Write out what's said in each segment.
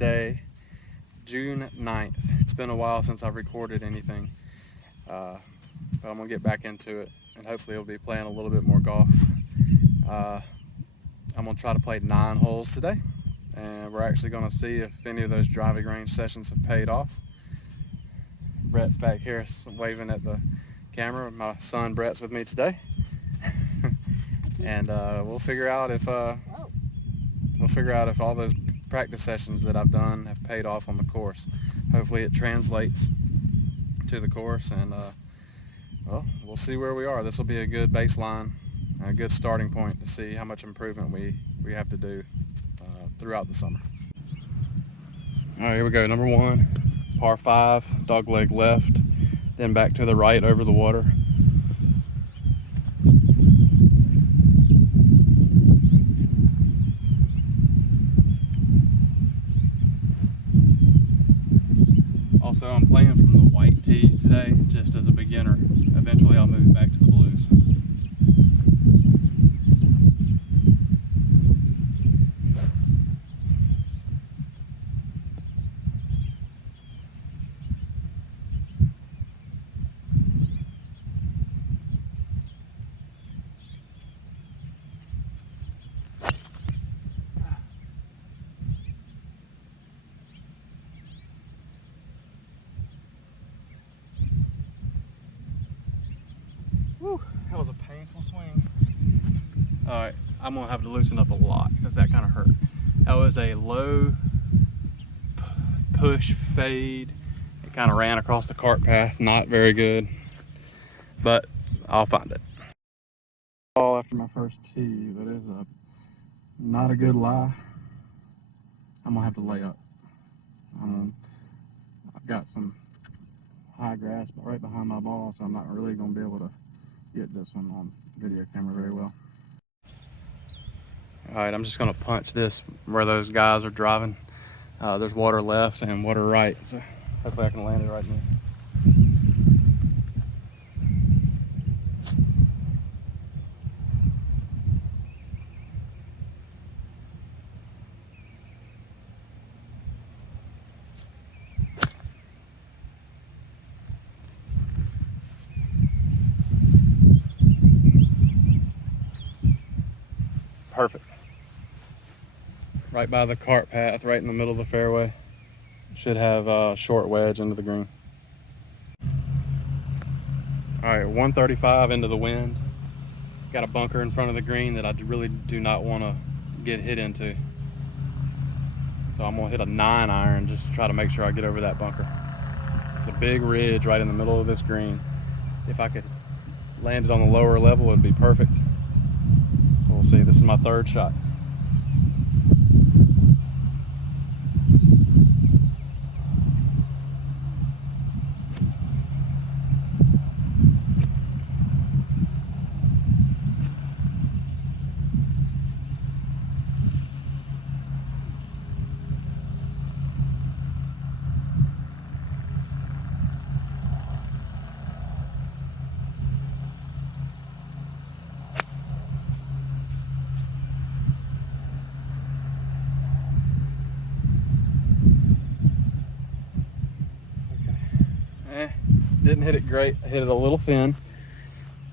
Monday, June 9th. It's been a while since I've recorded anything, but I'm gonna get back into it, and hopefully I'll be playing a little bit more golf. I'm gonna try to play 9 holes today, and we're actually gonna see if any of those driving range sessions have paid off. Brett's back here waving at the camera. My son Brett's with me today. And we'll figure out if all those practice sessions that I've done have paid off on the course. Hopefully it translates to the course, and well, we'll see where we are. This will be a good baseline, a good starting point to see how much improvement we have to do throughout the summer. All right, here we go. Number 1, par 5, dogleg left, then back to the right over the water. Also, I'm playing from the white tees today, just as a beginner. Eventually I'll move back to the blues. Whew, that was a painful swing. All right, I'm gonna have to loosen up a lot because that kind of hurt. That was a low push fade. It kind of ran across the cart path, not very good, but I'll find it. Ball after my first tee, that is not a good lie. I'm gonna have to lay up. I've got some high grass right behind my ball, so I'm not really gonna be able to get this one on video camera very well. All right, I'm just gonna punch this where those guys are driving. There's water left and water right, so hopefully I can land it right in there. Perfect. Right by the cart path, right in the middle of the fairway. Should have a short wedge into the green. All right, 135 into the wind. Got a bunker in front of the green that I really do not want to get hit into. So I'm gonna hit a 9-iron just to try to make sure I get over that bunker. It's a big ridge right in the middle of this green. If I could land it on the lower level, it'd be perfect. We'll see. This is my 3rd shot. Didn't hit it great. I hit it a little thin.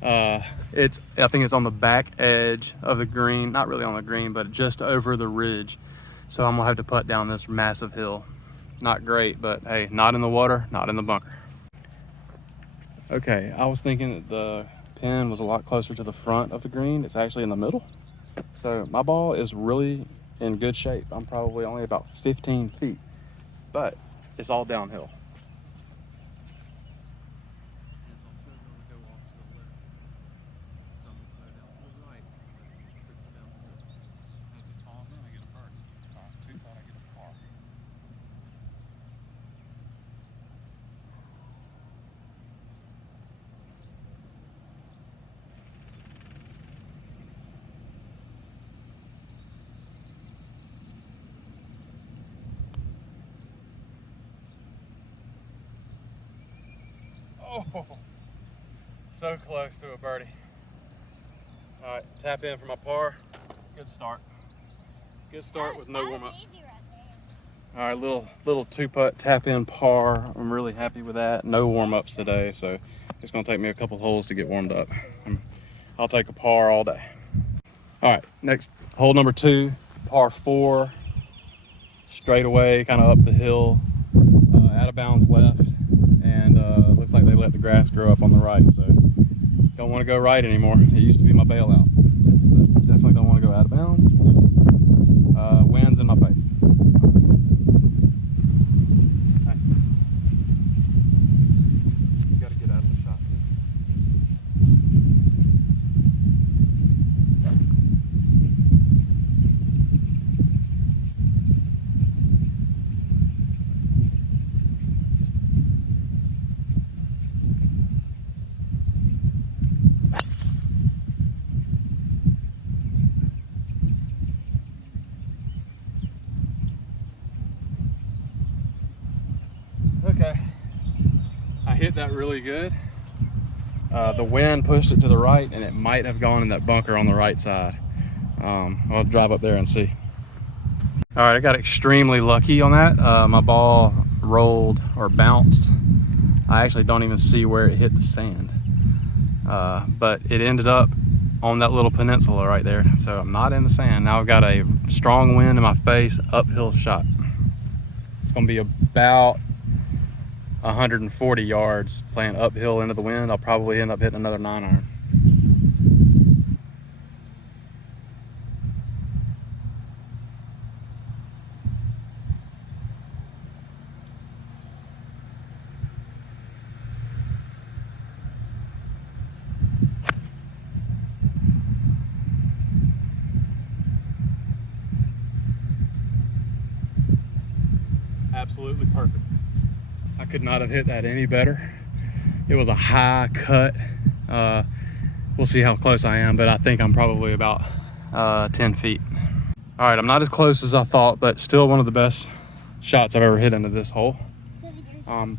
I think it's on the back edge of the green, not really on the green, but just over the ridge. So I'm gonna have to putt down this massive hill. Not great, but hey, not in the water, not in the bunker. Okay, I was thinking that the pin was a lot closer to the front of the green. It's actually in the middle. So my ball is really in good shape. I'm probably only about 15 feet, but it's all downhill. Oh, so close to a birdie. All right, tap in for my par. Good start. Good start with no warm up. All right, little 2-putt tap-in par. I'm really happy with that. No warm-ups today, so it's gonna take me a couple holes to get warmed up. I'll take a par all day. All right, next hole number 2, par 4, straight away, kind of up the hill, out of bounds left, and looks like they let the grass grow up on the right, so don't want to go right anymore. It used to be my bailout, but definitely don't want to go out of bounds. Wind's in my face. Got to get out of the shot. Okay, I hit that really good. The wind pushed it to the right, and it might have gone in that bunker on the right side. I'll drive up there and see. All right, I got extremely lucky on that. My ball rolled or bounced. I actually don't even see where it hit the sand, but it ended up on that little peninsula right there. So I'm not in the sand. Now I've got a strong wind in my face, uphill shot. It's gonna be about 140 yards playing uphill into the wind. I'll probably end up hitting another 9-iron. Absolutely perfect. I could not have hit that any better. It was a high cut. We'll see how close I am, but I think I'm probably about 10 feet. All right, I'm not as close as I thought, but still one of the best shots I've ever hit into this hole.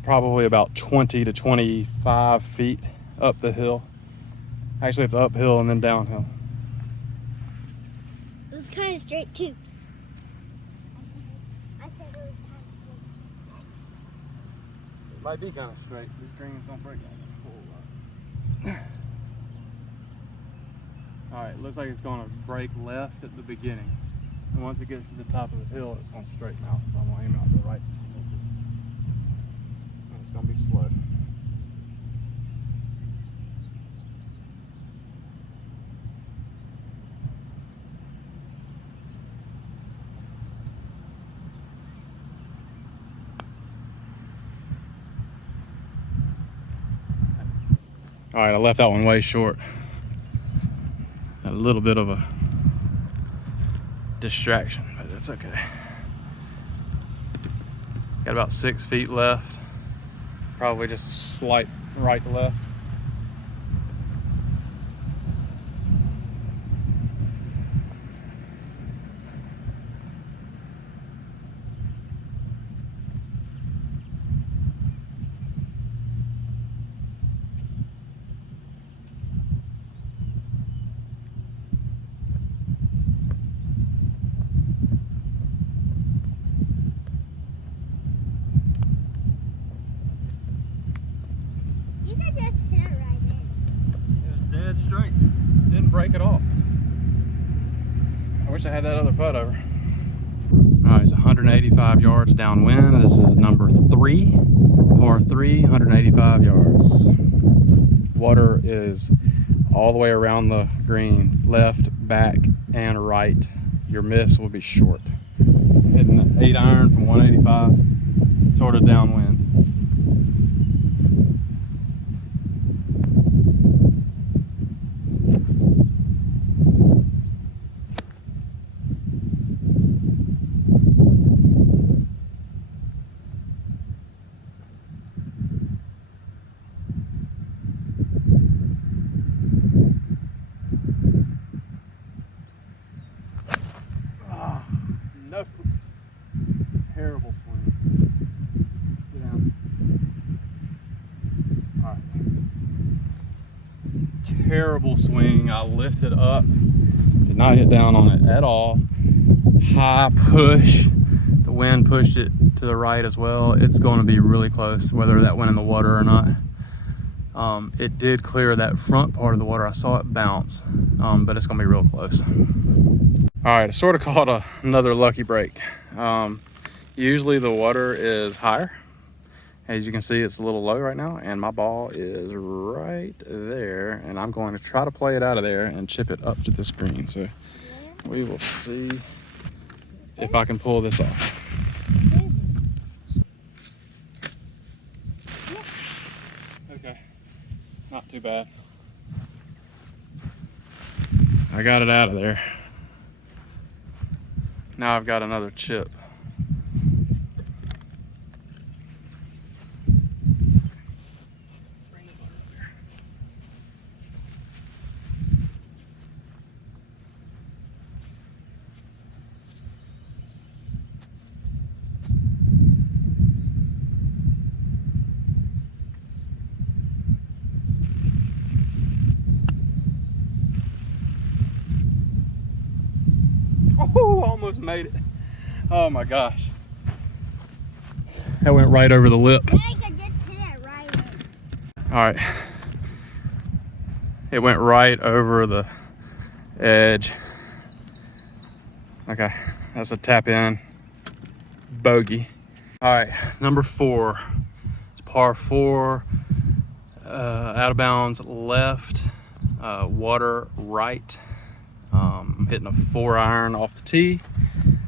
Probably about 20 to 25 feet up the hill. Actually, it's uphill and then downhill. It was kind of straight too. It might be kind of straight. These greens don't break a whole lot. All right, looks like it's going to break left at the beginning. And once it gets to the top of the hill, it's going to straighten out. So I'm going to aim out the right. And it's going to be slow. All right, I left that one way short. Got a little bit of a distraction, but that's okay. Got about 6 feet left. Probably just a slight right to left. Straight. Didn't break at all. I wish I had that other putt over. All right, it's 185 yards downwind. This is number 3, par 3, 185 yards. Water is all the way around the green, left, back, and right. Your miss will be short. Hitting an 8-iron from 185, sort of downwind. No, terrible swing. Get down. All right. Terrible swing. I lifted up, did not hit down on it at all. High push. The wind pushed it to the right as well, it's going to be really close, whether that went in the water or not. It did clear that front part of the water. I saw it bounce, but it's going to be real close. All right, I sort of caught another lucky break. Usually the water is higher. As you can see, it's a little low right now, and my ball is right there, and I'm going to try to play it out of there and chip it up to this green. So we will see if I can pull this off. Okay, not too bad. I got it out of there. Now I've got another chip. Oh, almost made it. Oh my gosh. That went right over the lip. Nico just hit it right in. All right. It went right over the edge. Okay, that's a tap in bogey. All right, number 4. It's par 4, out of bounds left, water right. Hitting a 4-iron off the tee.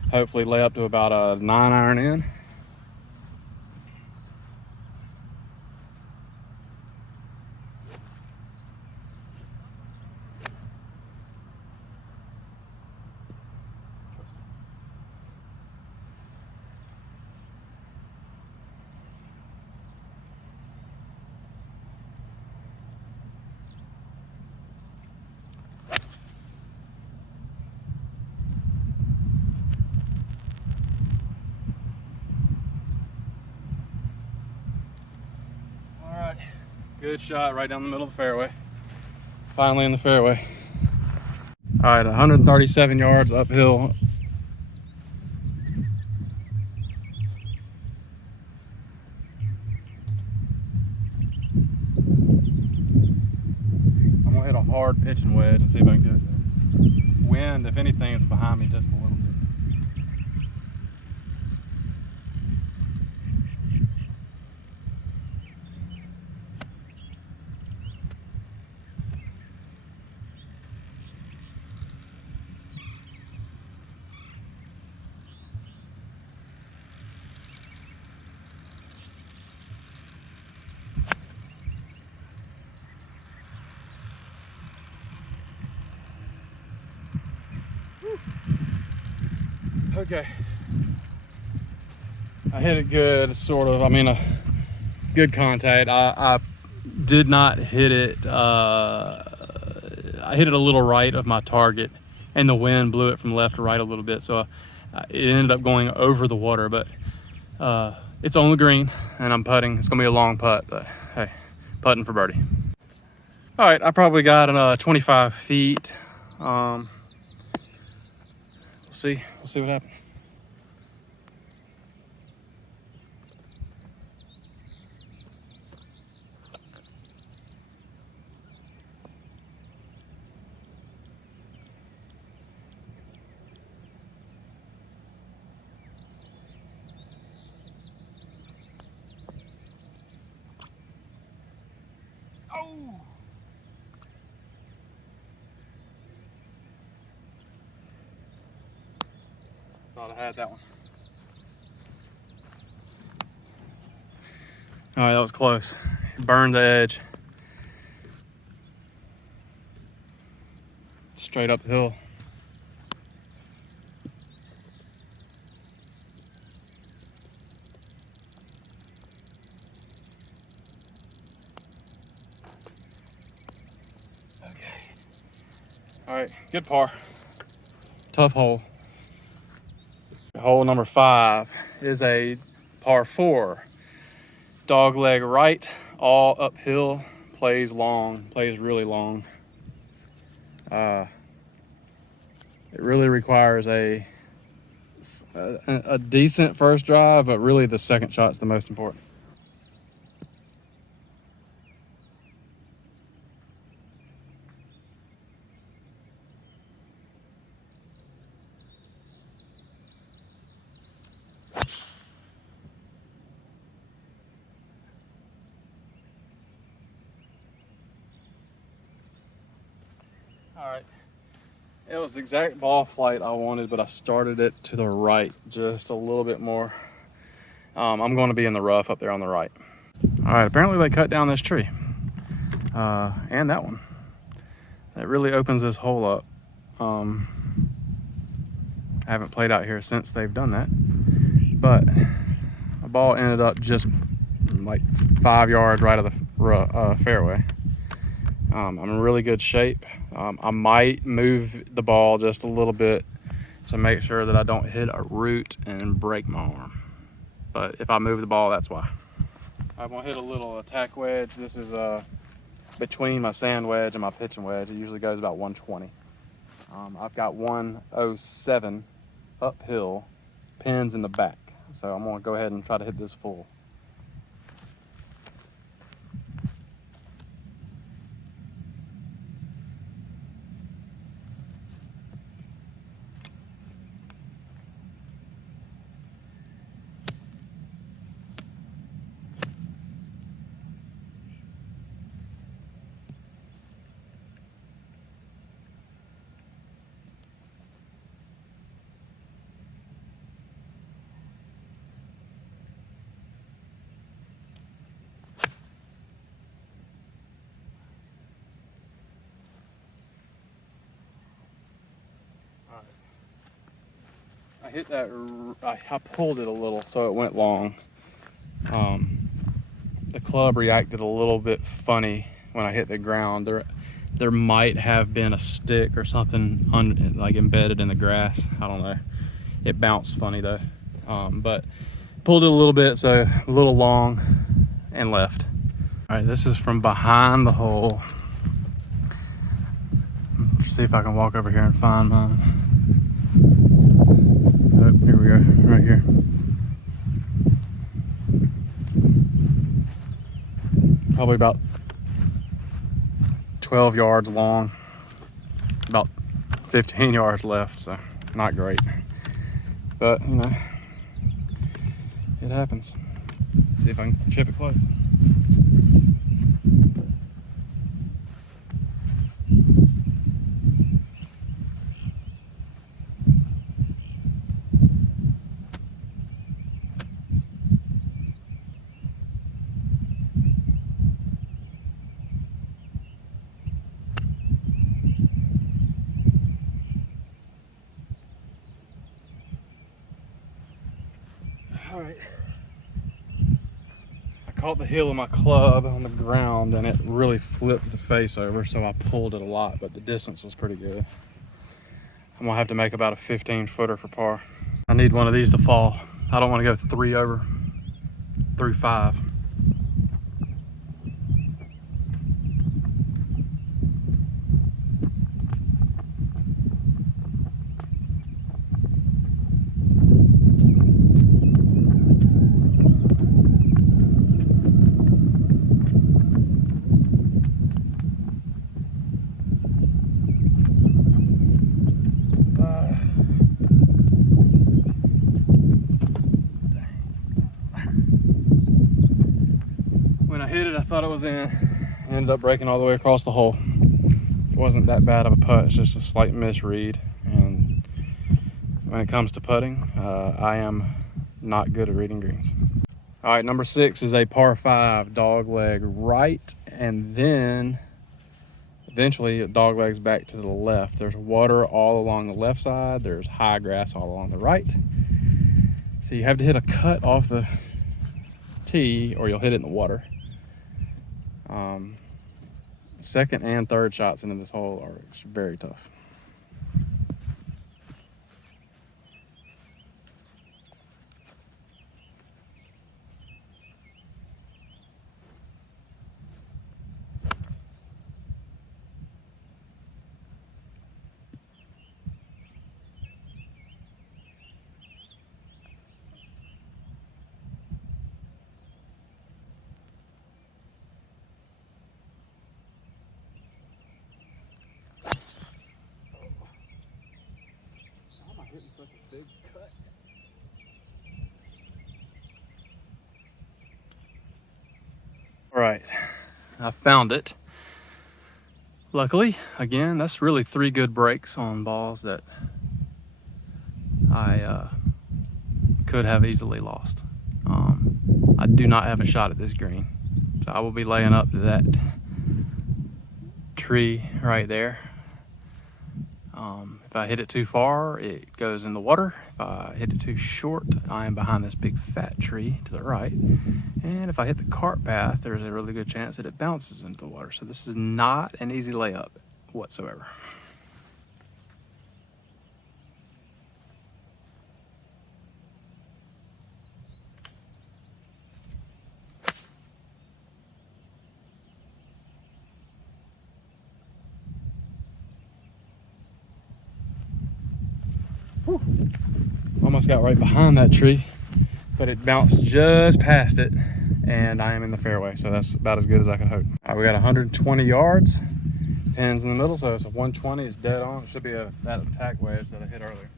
Hopefully lay up to about a 9-iron in. Good shot right down the middle of the fairway. Finally in the fairway. All right, 137 yards uphill. I'm gonna hit a hard pitching wedge and see if I can get it there. Wind, if anything, is behind me just a little bit. Okay, I hit it good, sort of. I mean, a good contact. I did not hit it. I hit it a little right of my target, and the wind blew it from left to right a little bit, so it ended up going over the water. But it's on the green, and I'm putting. It's gonna be a long putt, but hey, putting for birdie. All right, I probably got 25 feet. We'll see what happens. Oh! Thought I had that one. All right, that was close. Burned the edge. Straight up the hill. Okay. All right, good par. Tough hole. Hole number 5 is a par 4. Dog leg right, all uphill, plays long, plays really long. It really requires a a decent first drive, but really the second shot's the most important. All right. It was the exact ball flight I wanted, but I started it to the right just a little bit more. I'm going to be in the rough up there on the right. All right, apparently they cut down this tree and that one. It really opens this hole up. I haven't played out here since they've done that, but the ball ended up just like 5 yards right of the fairway. I'm in really good shape. I might move the ball just a little bit to make sure that I don't hit a root and break my arm. But if I move the ball, that's why. I'm gonna hit a little attack wedge. This is between my sand wedge and my pitching wedge. It usually goes about 120. I've got 107 uphill, pins in the back. So I'm gonna go ahead and try to hit this full. I hit that, I pulled it a little so it went long. The club reacted a little bit funny when I hit the ground. There might have been a stick or something like embedded in the grass. I don't know. It bounced funny though. But pulled it a little bit, so a little long and left. All right, this is from behind the hole. Let's see if I can walk over here and find mine. Oh, here we go, right here. Probably about 12 yards long, about 15 yards left, so not great. But, you know, it happens. See if I can chip it close. All right. I caught the heel of my club on the ground and it really flipped the face over, so I pulled it a lot, but the distance was pretty good. I'm gonna have to make about a 15 footer for par. I need one of these to fall. I don't want to go 3 over through 5. When I hit it, I thought it was in. Ended up breaking all the way across the hole. It wasn't that bad of a putt, it's just a slight misread. And when it comes to putting, I am not good at reading greens. All right, number 6 is a par 5 dog leg right, and then eventually it dog legs back to the left. There's water all along the left side. There's high grass all along the right. So you have to hit a cut off the tee or you'll hit it in the water. Second and third shots into this hole are very tough. such a big cut. All right, I found it. Luckily, again, that's really 3 good breaks on balls that I could have easily lost. I do not have a shot at this green, so I will be laying up to that tree right there. If I hit it too far, it goes in the water. If I hit it too short, I am behind this big fat tree to the right. And if I hit the cart path, there's a really good chance that it bounces into the water. So this is not an easy layup whatsoever. Whew. Almost got right behind that tree, but it bounced just past it, and I am in the fairway, so that's about as good as I could hope. All right, we got 120 yards, pins in the middle, so it's a 120, it's dead on. It should be that attack wedge that I hit earlier.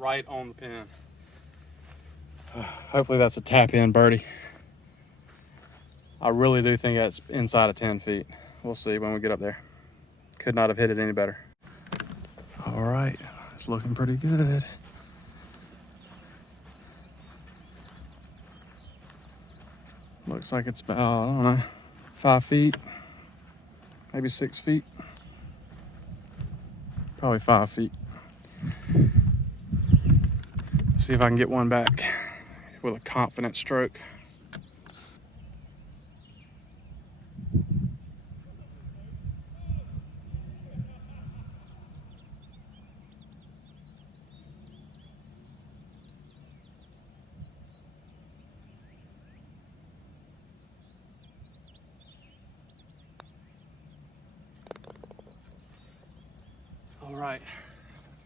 Right on the pin. Hopefully that's a tap in birdie. I really do think that's inside of 10 feet. We'll see when we get up there. Could not have hit it any better. All right, it's looking pretty good. Looks like it's about, I don't know, 5 feet, maybe 6 feet. Probably 5 feet. See if I can get one back with a confident stroke. All right,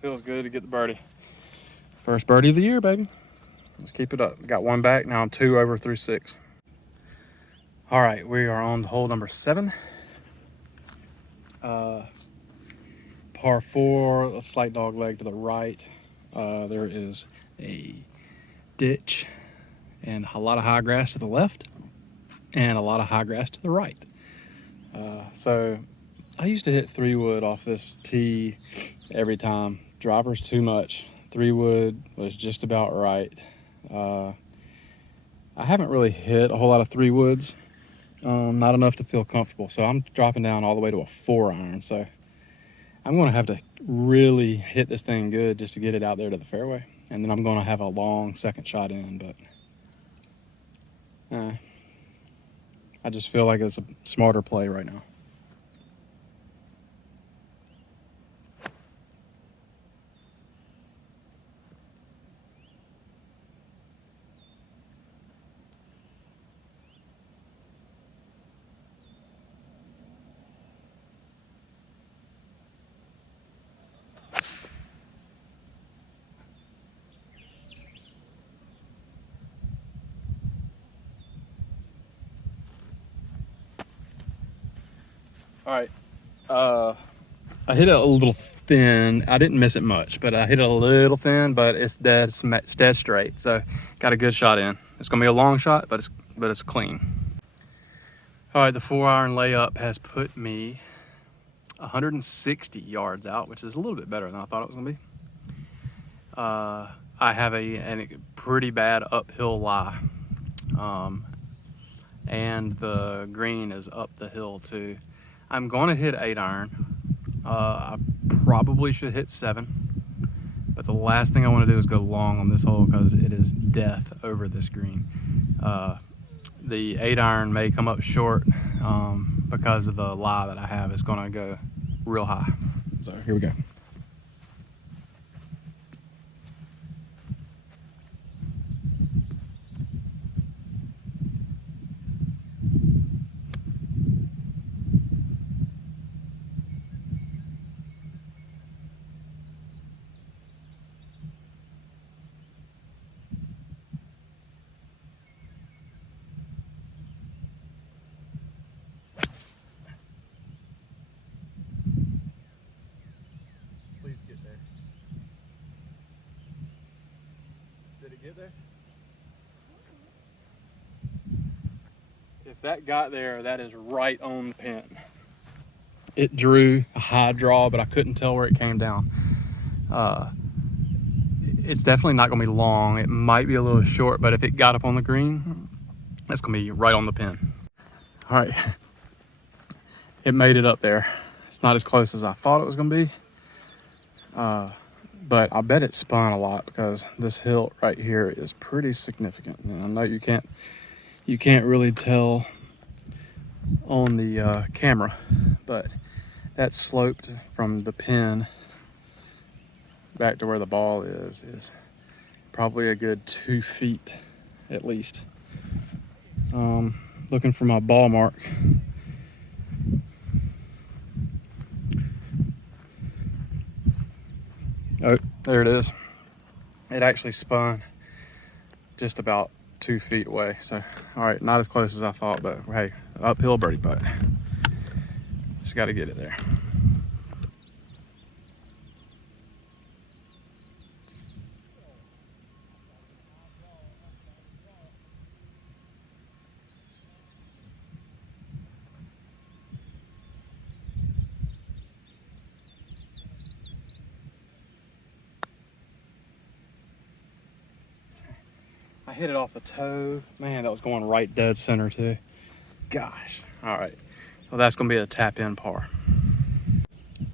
feels good to get the birdie. First birdie of the year, baby. Let's keep it up. Got one back, now I'm 2 over through 6. All right, we are on hole number 7. Par 4, a slight dog leg to the right. There is a ditch and a lot of high grass to the left and a lot of high grass to the right. So I used to hit 3-wood off this tee every time. Driver's too much. 3-wood was just about right. I haven't really hit a whole lot of 3-woods. Not enough to feel comfortable. So I'm dropping down all the way to a 4-iron. So I'm going to have to really hit this thing good just to get it out there to the fairway. And then I'm going to have a long second shot in. But I just feel like it's a smarter play right now. All right, I hit it a little thin. I didn't miss it much, but I hit it a little thin, but it's dead straight. So got a good shot in. It's gonna be a long shot, but it's clean. All right, the 4-iron layup has put me 160 yards out, which is a little bit better than I thought it was gonna be. I have a pretty bad uphill lie. And the green is up the hill too. I'm going to hit 8-iron. I probably should hit 7, but the last thing I want to do is go long on this hole because it is death over this green. The 8-iron may come up short because of the lie that I have. It's going to go real high. So here we go. Did it get there? If that got there, that is right on the pin. It drew a high draw, but I couldn't tell where it came down. It's definitely not gonna be long. It might be a little short, but if it got up on the green, that's gonna be right on the pin. All right, it made it up there. It's not as close as I thought it was gonna be, but I bet it spun a lot because this hilt right here is pretty significant. And I know you can't really tell on the camera, but that sloped from the pin back to where the ball is probably a good 2 feet at least. Looking for my ball mark. Oh, there it is. It actually spun just about 2 feet away. So, all right, not as close as I thought, but hey, uphill birdie putt. Just got to get it there. I hit it off the toe. Man, that was going right dead center too. Gosh. All right. Well, that's going to be a tap in par.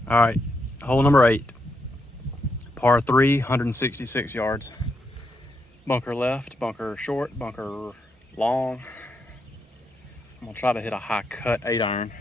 All right. Hole number 8. Par 3, 166 yards. Bunker left, bunker short, bunker long. I'm going to try to hit a high cut 8-iron.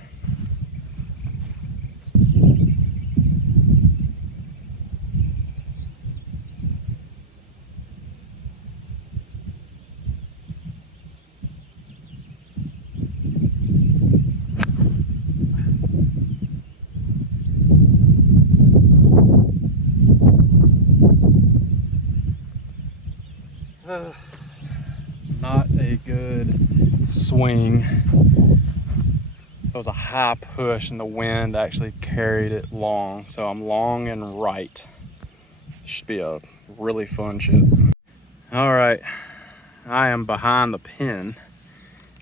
Not a good swing. It was a high push and the wind actually carried it long. So I'm long and right. Should be a really fun shot. All right, I am behind the pin.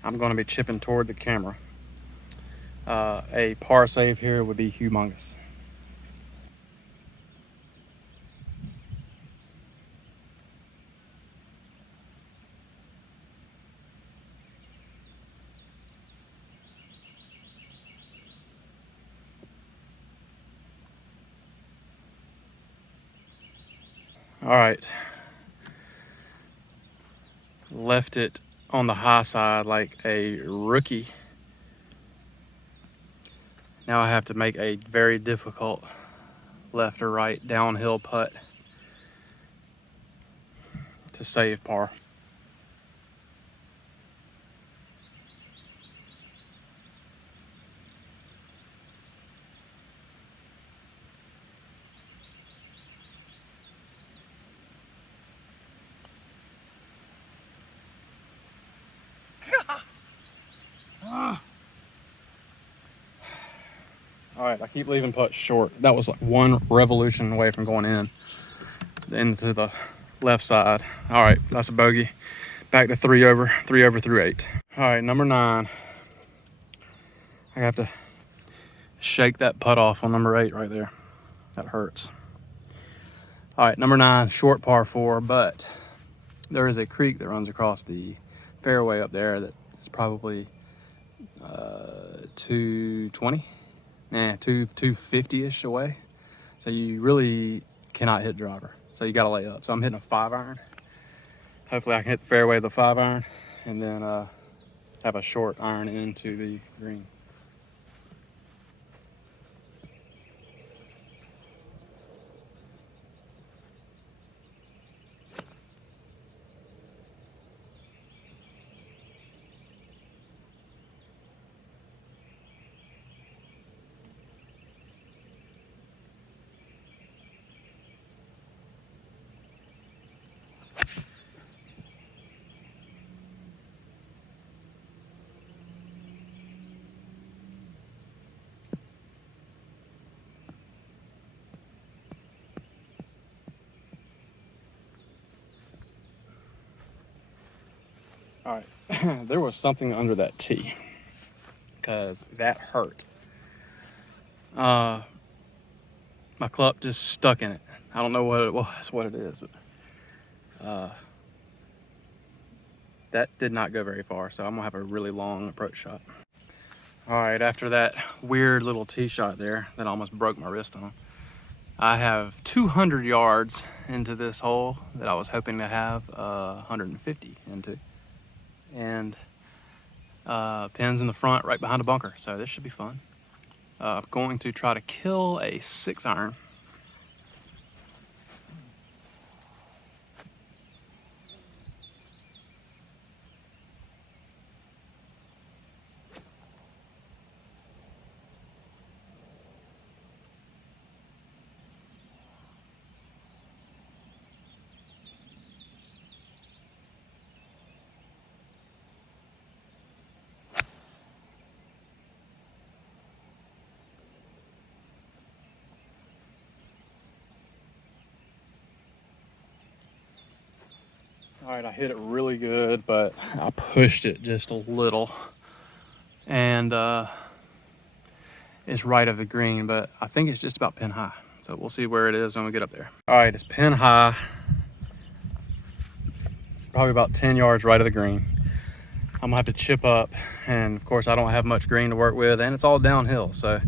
I'm going to be chipping toward the camera. A par save here would be humongous. All right, left it on the high side like a rookie. Now I have to make a very difficult left or right downhill putt to save par. All right, I keep leaving putts short. That was like one revolution away from going in into the left side. All right, that's a bogey. Back to 3 over through 8. All right, number 9. I have to shake that putt off on number 8 right there. That hurts. All right, number 9, short par 4, but there is a creek that runs across the fairway up there that is probably 220, 250-ish away. So you really cannot hit driver. So you got to lay up. So I'm hitting a 5-iron. Hopefully I can hit the fairway with the 5-iron and then have a short iron into the green. All right, there was something under that tee because that hurt. My club just stuck in it. I don't know what it was, what it is, but that did not go very far, so I'm gonna have a really long approach shot. All right, after that weird little tee shot there that almost broke my wrist on, I have 200 yards into this hole that I was hoping to have 150 into. And pins in the front right behind a bunker, so this should be fun. I'm going to try to kill a 6-iron. All right, I hit it really good, but I pushed it just a little. And it's right of the green, but I think it's just about pin high. So we'll see where it is when we get up there. All right, it's pin high. Probably about 10 yards right of the green. I'm gonna have to chip up, and of course I don't have much green to work with, and it's all downhill, so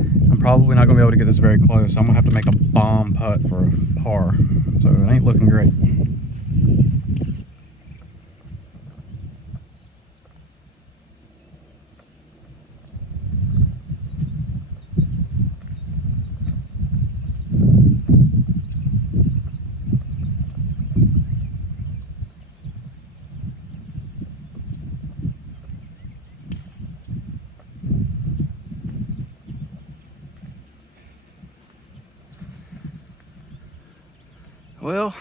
I'm probably not gonna be able to get this very close. I'm gonna have to make a bomb putt for a par, so it ain't looking great. Well,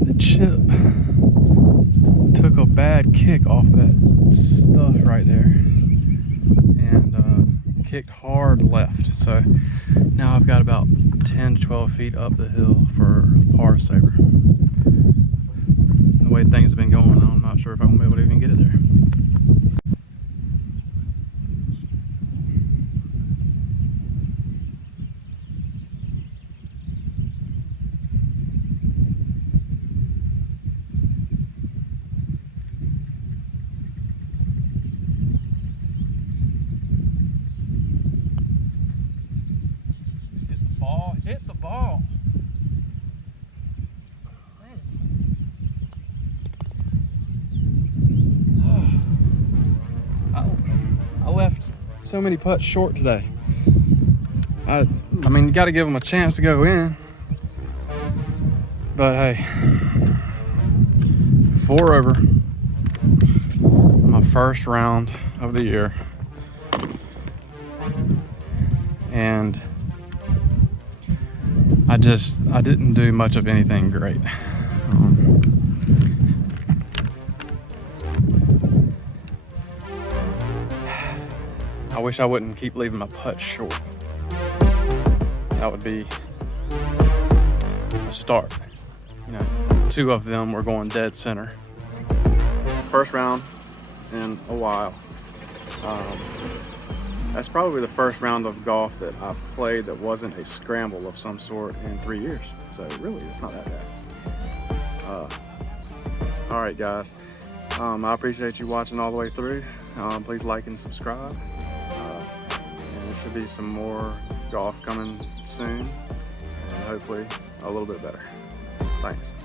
the chip took a bad kick off that stuff right there and kicked hard left. So now I've got about 10 to 12 feet up the hill for a par saver. The way things have been going, I'm not sure if I'm gonna be able to even get it there. Hit the ball. I left so many putts short today. I mean, you got to give them a chance to go in. But hey, 4 over. My first round of the year. And I didn't do much of anything great. I wish I wouldn't keep leaving my putts short. That would be a start. You know, 2 of them were going dead center. First round in a while. That's probably the first round of golf that I've played that wasn't a scramble of some sort in 3 years. So really, it's not that bad. All right, guys. I appreciate you watching all the way through. Please like and subscribe. And there should be some more golf coming soon, and hopefully a little bit better. Thanks.